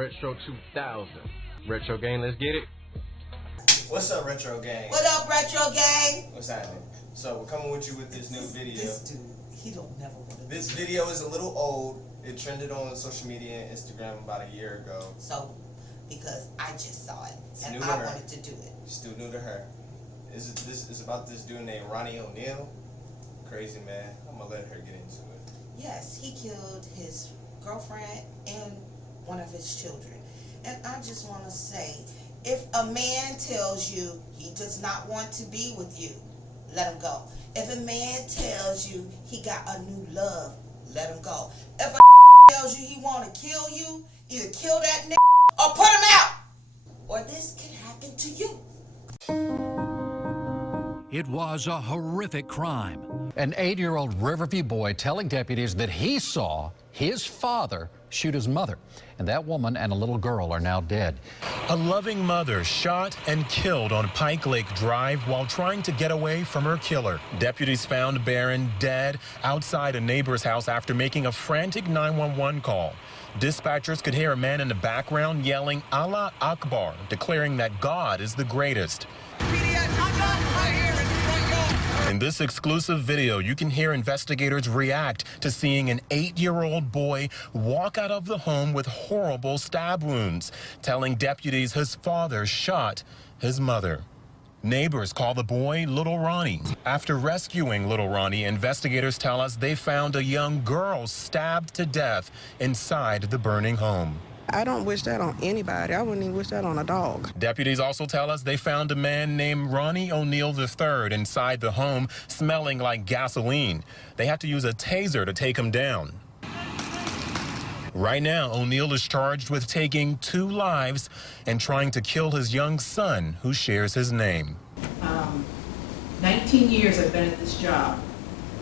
Retro 2000. Retro Gang, let's get it. What's up, Retro Gang? What up, Retro Gang? What's happening? So we're coming with you with this new video. This dude, he don't never want to. This video is a little old. It trended on social media and Instagram about a year ago. So, because I just saw it and I wanted to do it. Still new to her. It's about this dude named Ronnie O'Neal. Crazy man. I'm gonna let her get into it. Yes, he killed his girlfriend and one of his children. And I just want to say, if a man tells you he does not want to be with you, let him go. If a man tells you he got a new love, let him go. If a tells you he want to kill you, either kill that nigga or put him out. Or this can happen to you. It was a horrific crime. An 8-year-old Riverview boy telling deputies that he saw his father shoot his mother. And that woman and a little girl are now dead. A loving mother shot and killed on Pike Lake Drive while trying to get away from her killer. Deputies found Barron dead outside a neighbor's house after making a frantic 911 call. Dispatchers could hear a man in the background yelling Allah Akbar, declaring that God is the greatest. In this exclusive video, you can hear investigators react to seeing an 8-year-old boy walk out of the home with horrible stab wounds, telling deputies his father shot his mother. Neighbors call the boy Little Ronnie. After rescuing Little Ronnie, investigators tell us they found a young girl stabbed to death inside the burning home. I don't wish that on anybody. I wouldn't even wish that on a dog. Deputies also tell us they found a man named Ronnie O'Neal III inside the home, smelling like gasoline. They had to use a taser to take him down. Right now, O'Neal is charged with taking 2 lives and trying to kill his young son, who shares his name. 19 years I've been at this job.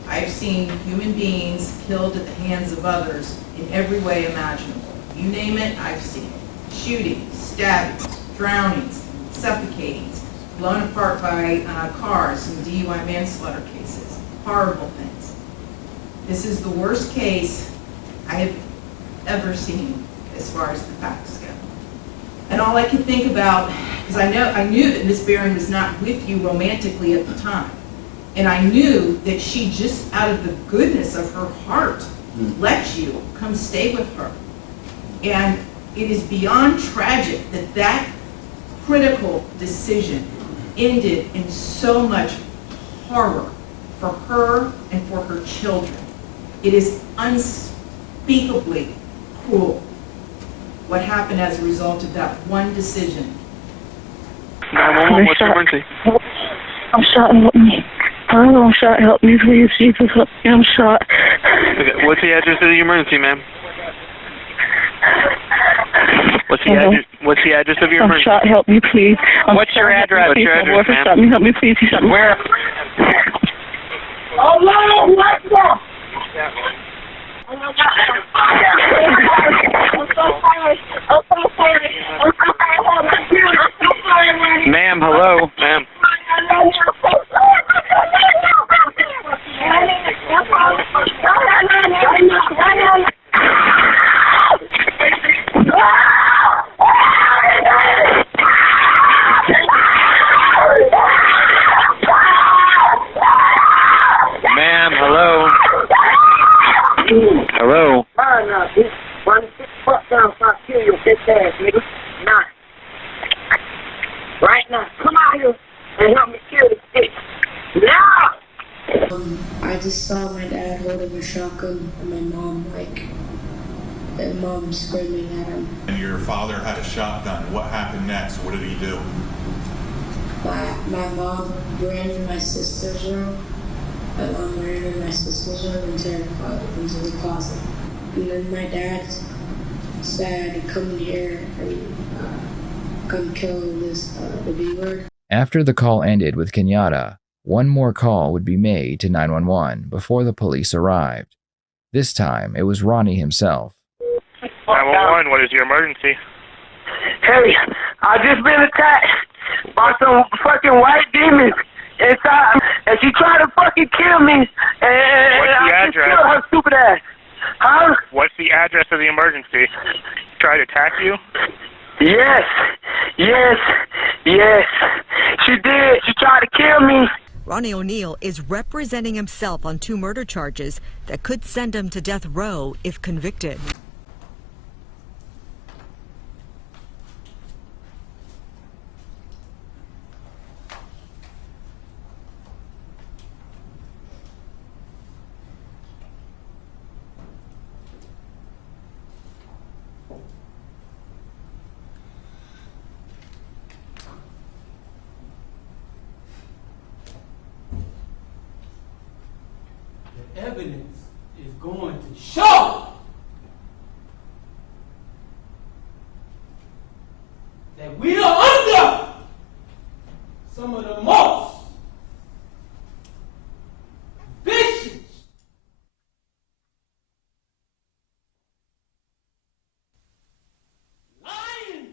I've seen human beings killed at the hands of others in every way imaginable. You name it, I've seen it. Shootings, stabbings, drownings, suffocatings, blown apart by cars in DUI manslaughter cases. Horrible things. This is the worst case I have ever seen as far as the facts go. And all I can think about, because I knew that Miss Barron was not with you romantically at the time. And I knew that she just, out of the goodness of her heart, let you come stay with her. And it is beyond tragic that that critical decision ended in so much horror for her and for her children. It is unspeakably cruel what happened as a result of that one decision. 911, what's your emergency? I'm shot, help me. I'm shot, help me, please. Jesus, help me, I'm shot. Okay, what's the address of the emergency, ma'am? What's the address of your emergency? I'm shot, help me, please. What's your address? What's your address, ma'am? Shot me, help me, please. He shot me. Where? Oh, no, what the? Oh, my God. I'm so sorry. I'm so sorry. I'm so sorry. Ma'am, hello? Ma'am. I'm so sorry. Ma'am, hello? Hello? Run the fuck down so I kill your bitch ass, nigga. Nah. Right now. Come out here and help me kill this bitch. Now! I just saw my dad holding a shotgun and my mom, and mom screaming at him. And your father had a shotgun. What happened next? What did he do? My mom ran to my sister's room. My mom ran in my sister's room into the closet. And then my dad said, come in here and come kill the B-word. After the call ended with Kenyatta, one more call would be made to 911 before the police arrived. This time, it was Ronnie himself. 911, what is your emergency? Hey, I just been attacked by some fucking white demons inside, and she tried to fucking kill me, and What's the I address? just killed her stupid ass. Huh? What's the address of the emergency? Tried to attack you? Yes. Yes. Yes. She did. She tried to kill me. Ronnie O'Neal is representing himself on 2 murder charges that could send him to death row if convicted. Evidence is going to show that we are under some of the most vicious, lying,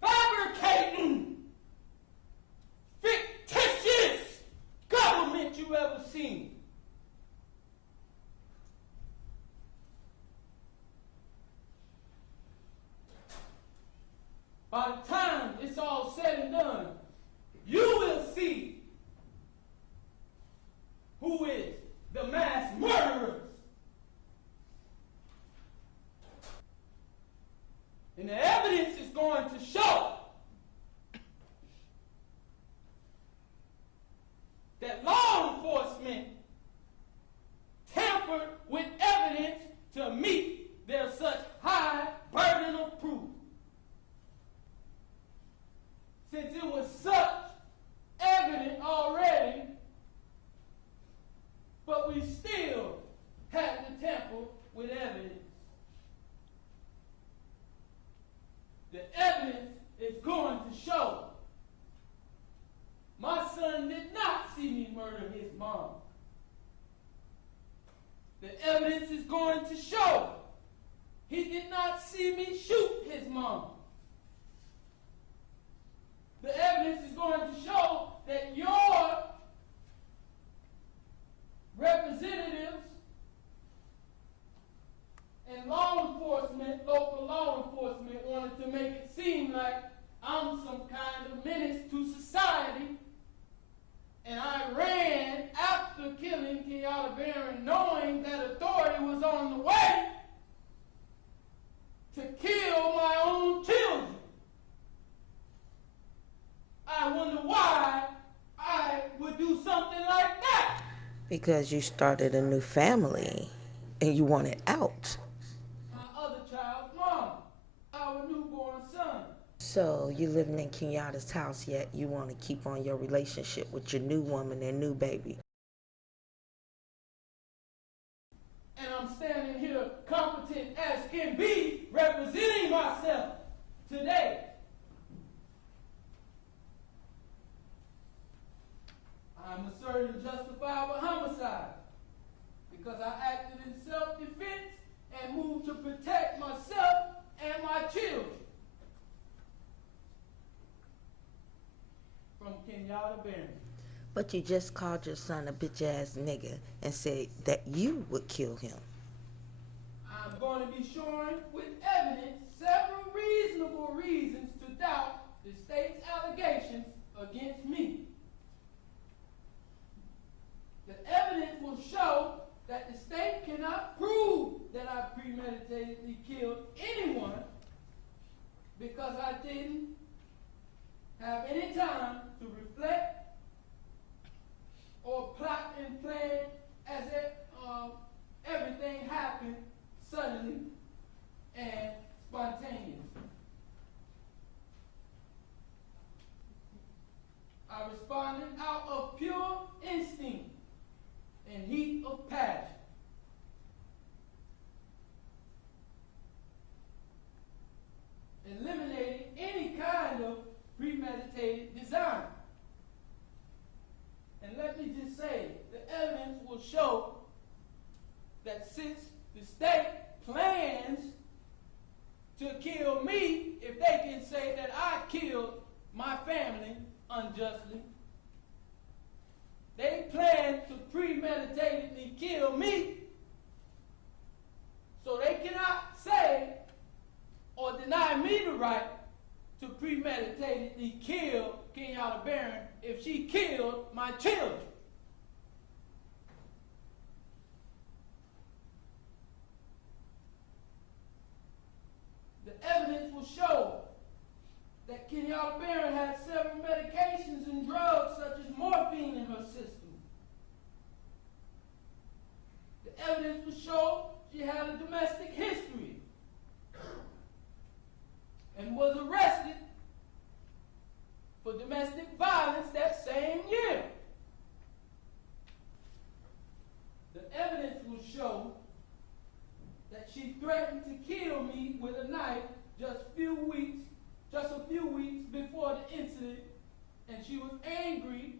fabricating, fictitious government you ever seen. By the time it's all said and done, you will see who is the mass murderers. And the evidence is going to show that law enforcement tampered with evidence to meet their such high burden of proof. Since it was such evident already, but we still had to tamper with evidence. The evidence is going to show my son did not see me murder his mom. The evidence is going to show he did not see me shoot his mom. The evidence is going to show that your representatives and law enforcement, local law enforcement, wanted to make it seem like I'm some kind of menace to society, and I ran after killing Kenyatta Barron knowing that authority was on the way to kill my own children. I wonder why I would do something like that. Because you started a new family and you wanted out. My other child's mom, our newborn son. So you living in Kenyatta's house, yet you want to keep on your relationship with your new woman and new baby. And I'm standing here competent as can be, representing myself today. I'm asserting justifiable homicide because I acted in self-defense and moved to protect myself and my children from Kenyatta Barron. But you just called your son a bitch-ass nigga and said that you would kill him. I'm going to be showing with evidence several reasonable reasons to doubt the state's allegations against me. The evidence will show that the state cannot prove that I premeditatedly killed anyone because I didn't have any time to reflect or plot and plan as if everything happened suddenly and spontaneously. I responded out of pure instinct and heat of passion. Eliminating any kind of premeditated design. And let me just say, the evidence will show that since the state plans to kill me, if they can say that I killed my family, unjustly. They plan to premeditatedly kill me, so they cannot say or deny me the right to premeditatedly kill Kenyatta Barron if she killed my children. The evidence will show that Kenyatta Barron had several medications and drugs such as morphine in her system. The evidence will show she had a domestic history and was arrested for domestic violence that same year. The evidence will show that she threatened to kill me with a knife just a few weeks before the incident, and she was angry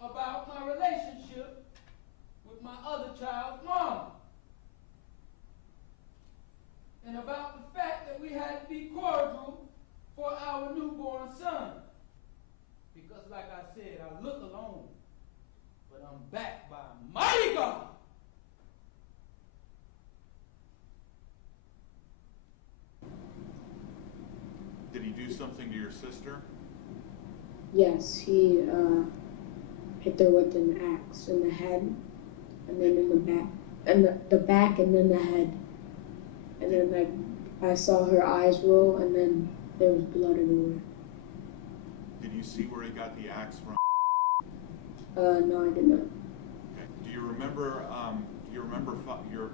about my relationship with my other child's mom, and about the fact that we had to be cordial for our newborn son. Because like I said, I look alone, but I'm backed by a mighty God. Did he do something to your sister? Yes, he hit her with an axe in the head, and then in the back, and the back, and then the head. And then like I saw her eyes roll, and then there was blood everywhere. Did you see where he got the axe from? No, I did not. Okay. Do you remember your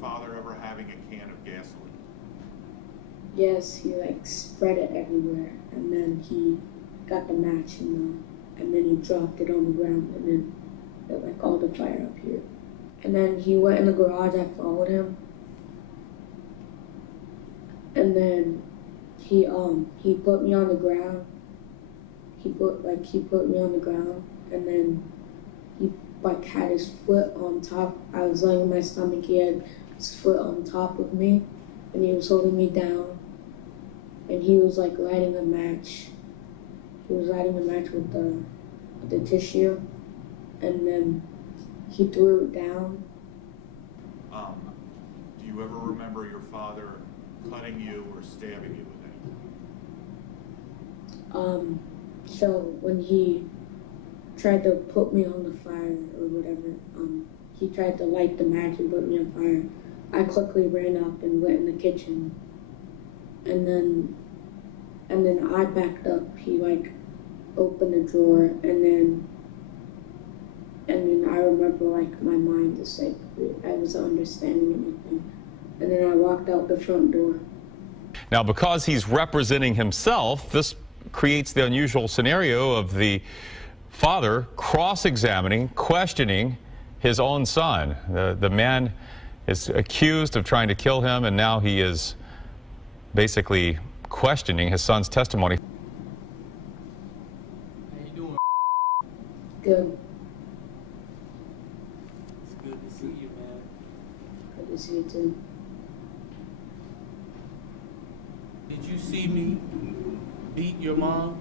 father ever having a can of gasoline? Yes, he like spread it everywhere, and then he got the match and then he dropped it on the ground, and then it like all the fire up here. And then he went in the garage. I followed him, and then he put me on the ground. He put me on the ground, and then he like had his foot on top. I was laying on my stomach. He had his foot on top of me, and he was holding me down. And he was like lighting a match. He was lighting a match with the tissue, and then he threw it down. Do you ever remember your father cutting you or stabbing you with anything? So when he tried to put me on the fire or whatever, he tried to light the match and put me on fire. I quickly ran up and went in the kitchen, and then I backed up. He like opened a drawer, and then I remember like my mind just like I was understanding anything, and then I walked out the front door. Now, because he's representing himself, this creates the unusual scenario of the father cross-examining, questioning his own son. The man is accused of trying to kill him, and now he is basically questioning his son's testimony. How you doing? Good. It's good to see you, man. Good to see you too. Did you see me beat your mom?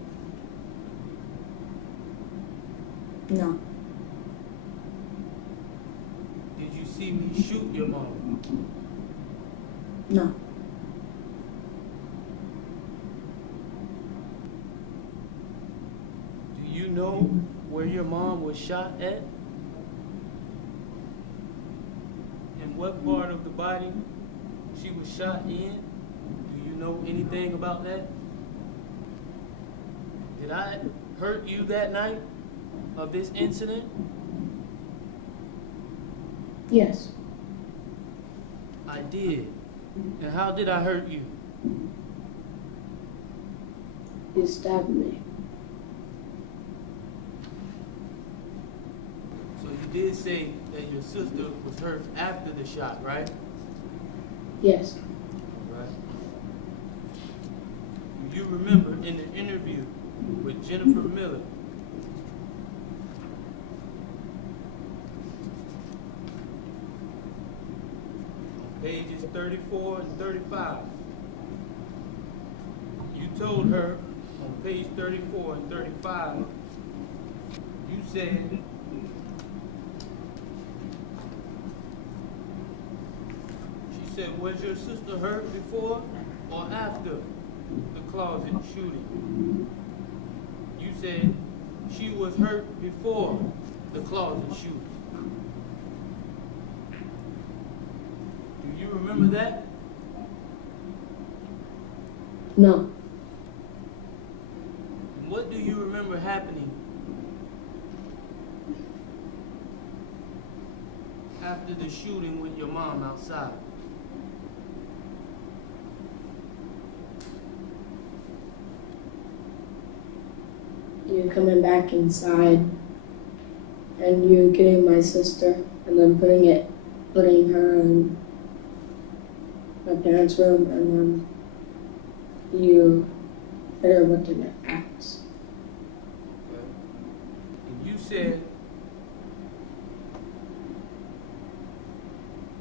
No. Did you see me shoot your mom? No. Do you know where your mom was shot at? And what part of the body she was shot in? Do you know anything about that? Did I hurt you that night of this incident? Yes. I did. And how did I hurt you? You stabbed me. So you did say that your sister was hurt after the shot, right? Yes. Right. Do you remember in the interview with Jennifer Miller, pages 34 and 35, you told her on page 34 and 35, you said she said, was your sister hurt before or after the closet shooting? You said she was hurt before the closet shooting. Do you remember that? No. What do you remember happening after the shooting with your mom outside? You coming back inside and you getting my sister and then putting her in my parents' room, and then you hit her with an axe. And you said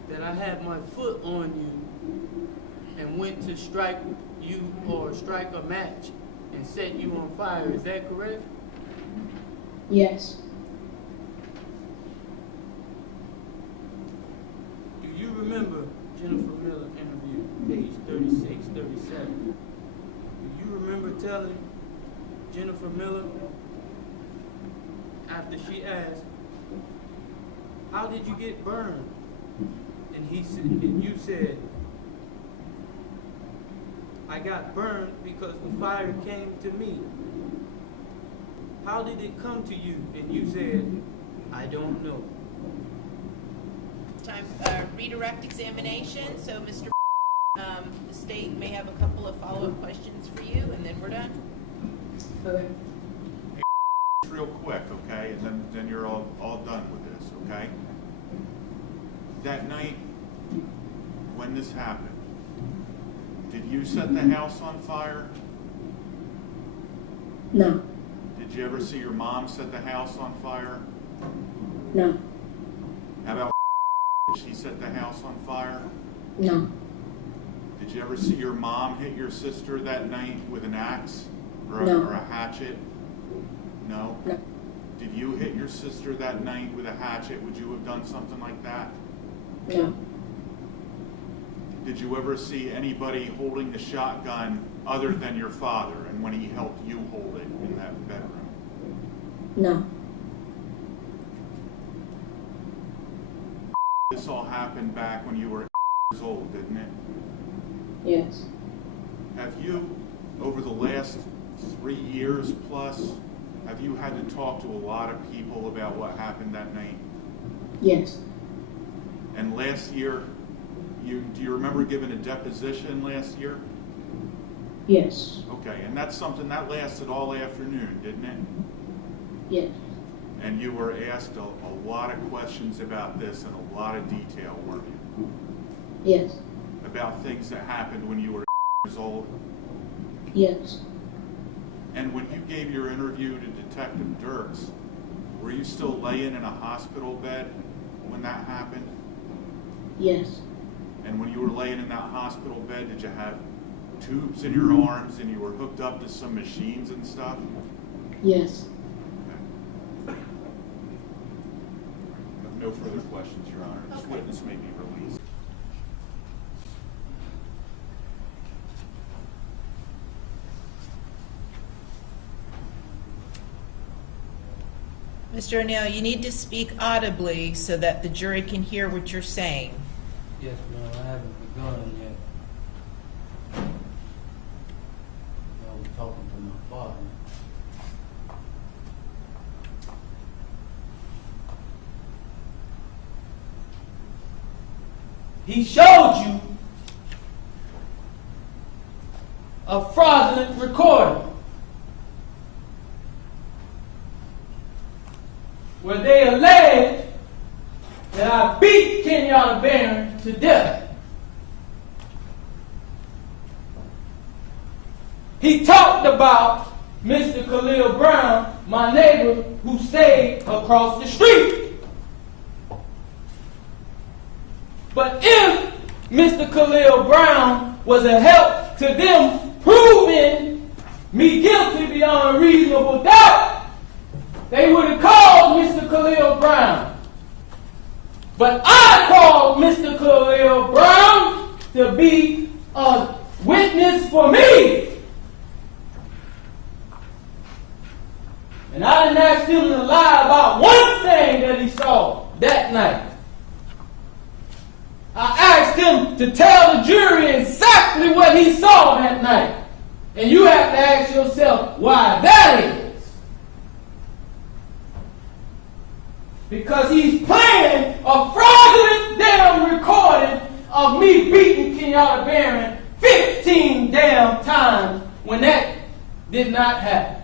that I had my foot on you and went to strike you or strike a match and set you on fire. Is that correct? Yes. Do you remember Jennifer Miller interview, page 36, 37? Do you remember telling Jennifer Miller, after she asked, how did you get burned? And you said, I got burned because the fire came to me. How did it come to you? And you said, I don't know. Time redirect examination. So, Mr. The state may have a couple of follow-up questions for you, and then we're done. Okay. Real quick, okay, and then you're all done with this, okay? That night, when this happened, did you set the house on fire? No. Did you ever see your mom set the house on fire? No. How about did she set the house on fire? No. Did you ever see your mom hit your sister that night with an axe or a hatchet? No? No. Did you hit your sister that night with a hatchet? Would you have done something like that? No. Did you ever see anybody holding the shotgun other than your father and when he helped you hold it in that bedroom? No. This all happened back when you were 8 years old, didn't it? Yes. Have you, over the last 3 years plus, have you had to talk to a lot of people about what happened that night? Yes. And last year, do you remember giving a deposition last year? Yes. Okay, and that's something that lasted all afternoon, didn't it? Yes. And you were asked a lot of questions about this in a lot of detail, weren't you? Yes. About things that happened when you were 8 years old? Yes. And when you gave your interview to Detective Dirks, were you still laying in a hospital bed when that happened? Yes. And when you were laying in that hospital bed, did you have tubes in your arms and you were hooked up to some machines and stuff? Yes. Okay. I have no further questions, Your Honor. This witness may be released. Mr. O'Neal, you need to speak audibly so that the jury can hear what you're saying. Yes, ma'am, I haven't begun yet. I was talking to my father. He showed you a fraudulent recording where they allege that I beat Kenyatta Barron to death. He talked about Mr. Khalil Brown, my neighbor who stayed across the street. But if Mr. Khalil Brown was a help to them proving me guilty beyond a reasonable doubt, they would have called Mr. Khalil Brown. But I called Mr. Khalil Brown to be a witness for me. And I didn't ask him to lie about one thing that he saw that night. I asked him to tell the jury exactly what he saw that night. And you have to ask yourself why that is. Because he's playing a fraudulent damn recording of me beating Kenyatta Barron 15 damn times when that did not happen.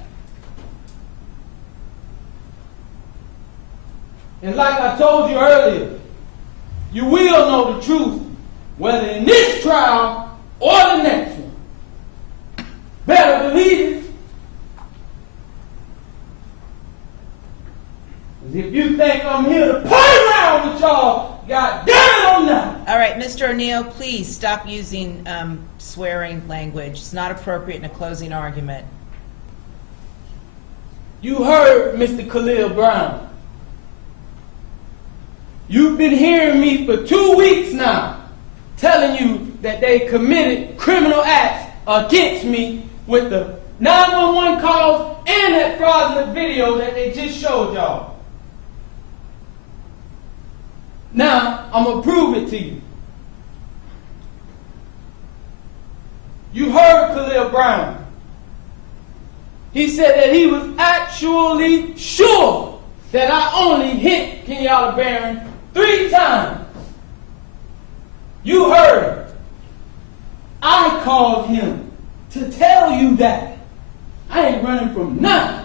And like I told you earlier, you will know the truth, whether in this trial or the next one. Better believe it. If you think I'm here to play around with y'all, God damn it, I'm not. All right, Mr. O'Neal, please stop using swearing language. It's not appropriate in a closing argument. You heard Mr. Khalil Brown. You've been hearing me for 2 weeks now, telling you that they committed criminal acts against me with the 911 calls and that fraudulent video that they just showed y'all. Now, I'm going to prove it to you. You heard Khalil Brown. He said that he was actually sure that I only hit Kenyatta Barron 3 times. You heard. I called him to tell you that. I ain't running from nothing.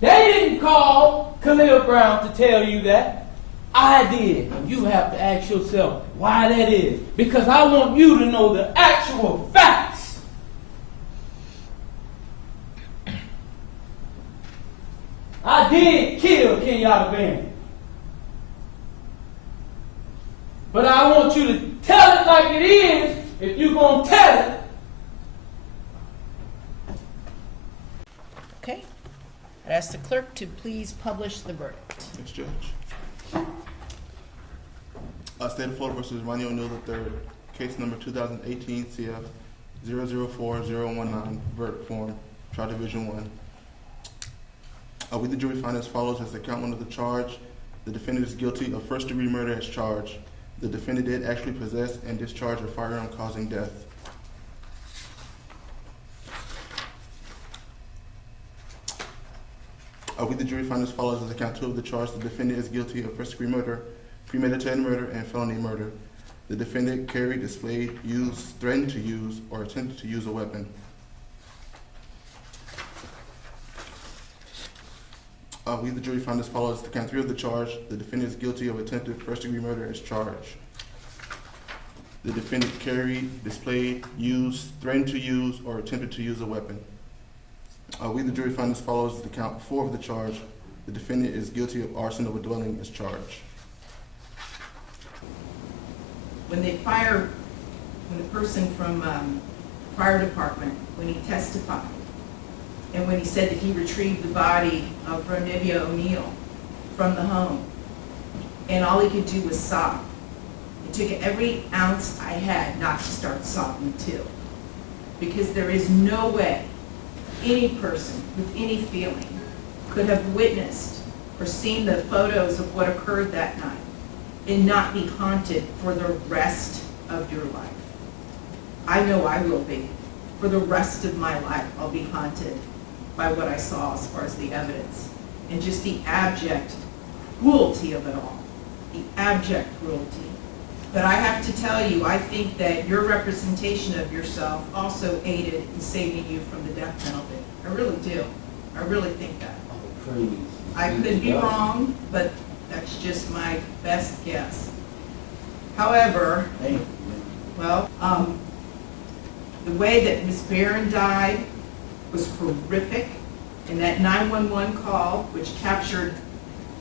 They didn't call Khalil Brown to tell you that. I did. And you have to ask yourself why that is. Because I want you to know the actual facts. I did kill Kenyatta Barron. But I want you to tell it like it is if you're going to tell it. Okay. I'd ask the clerk to please publish the verdict. Thanks, Judge. State of Florida versus Ronnie O'Neal III, case number 2018 CF 004019, verdict form, trial division 1. We, the jury, find as follows as the count 1 of the charge. The defendant is guilty of first-degree murder as charged. The defendant did actually possess and discharge a firearm causing death. We, the jury, find as follows as the count 2 of the charge. The defendant is guilty of first-degree murder, premeditated murder, and felony murder. The defendant carried, displayed, used, threatened to use, or attempted to use a weapon. We, the jury, find as follows. The count 3 of the charge. The defendant is guilty of attempted first-degree murder as charged. The defendant carried, displayed, used, threatened to use, or attempted to use a weapon. We, the jury, find as follows. The count 4 of the charge. The defendant is guilty of arson of a dwelling as charged. When the person from fire department, when he testified, and when he said that he retrieved the body of Ronnie O'Neal from the home, and all he could do was sob. It took every ounce I had not to start sobbing too. Because there is no way any person with any feeling could have witnessed or seen the photos of what occurred that night and not be haunted for the rest of your life. I know I will be. For the rest of my life, I'll be haunted by what I saw as far as the evidence and just the abject cruelty of it all. The abject cruelty. But I have to tell you, I think that your representation of yourself also aided in saving you from the death penalty. I really do. I really think that. I could be wrong, but that's just my best guess. However, well, the way that Ms. Barron died was horrific, and that 911 call, which captured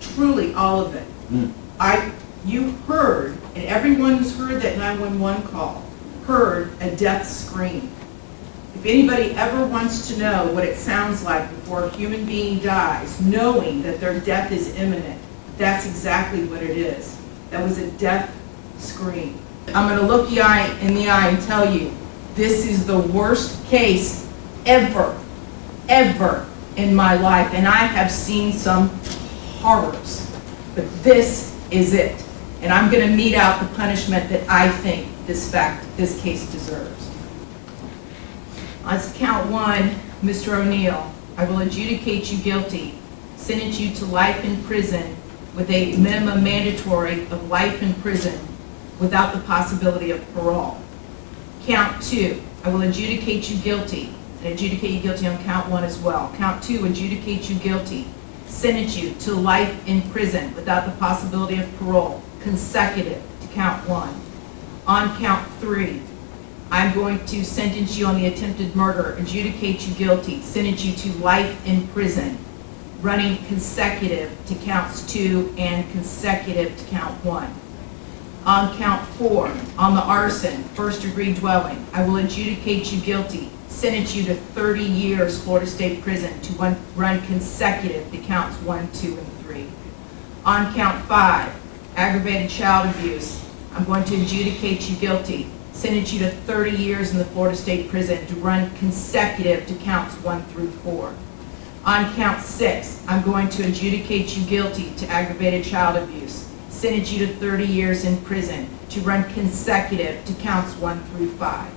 truly all of it. You heard, and everyone who's heard that 911 call heard a death scream. If anybody ever wants to know what it sounds like before a human being dies, knowing that their death is imminent, that's exactly what it is. That was a death scream. I'm going to look you in the eye and tell you, this is the worst case ever in my life, and I have seen some horrors, but this is it. And I'm going to mete out the punishment that I think this case deserves. On count 1, Mr. O'Neal, I will adjudicate you guilty, sentence you to life in prison with a minimum mandatory of life in prison without the possibility of parole. Count 2, I will adjudicate you guilty, and adjudicate you guilty on count 1 as well. Count 2, adjudicate you guilty, sentence you to life in prison without the possibility of parole, consecutive to count 1. On count 3, I'm going to sentence you on the attempted murder, adjudicate you guilty, sentence you to life in prison, running consecutive to counts 2 and consecutive to count 1. On count 4, on the arson, first-degree dwelling, I will adjudicate you guilty, sentence you to 30 years Florida State Prison to run consecutive to counts 1, 2, and 3. On count 5, aggravated child abuse, I'm going to adjudicate you guilty, sentence you to 30 years in the Florida State Prison to run consecutive to counts 1 through 4. On count 6, I'm going to adjudicate you guilty to aggravated child abuse, sentence you to 30 years in prison to run consecutive to counts 1 through 5.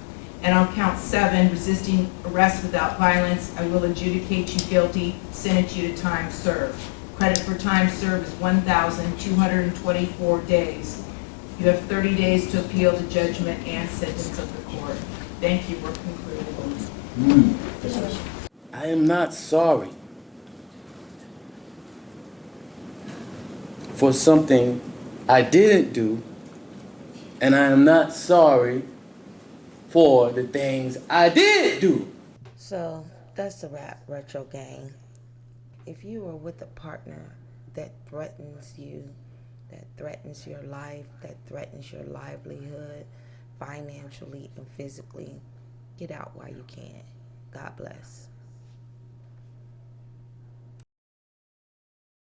And on count 7, resisting arrest without violence, I will adjudicate you guilty, sentence you to time served. Credit for time served is 1,224 days. You have 30 days to appeal the judgment and sentence of the court. Thank you. We're concluded. I am not sorry for something I didn't do, and I am not sorry for the things I did do. So that's a wrap, Retro Gang. If you are with a partner that threatens you, that threatens your life, that threatens your livelihood, financially and physically, get out while you can. God bless.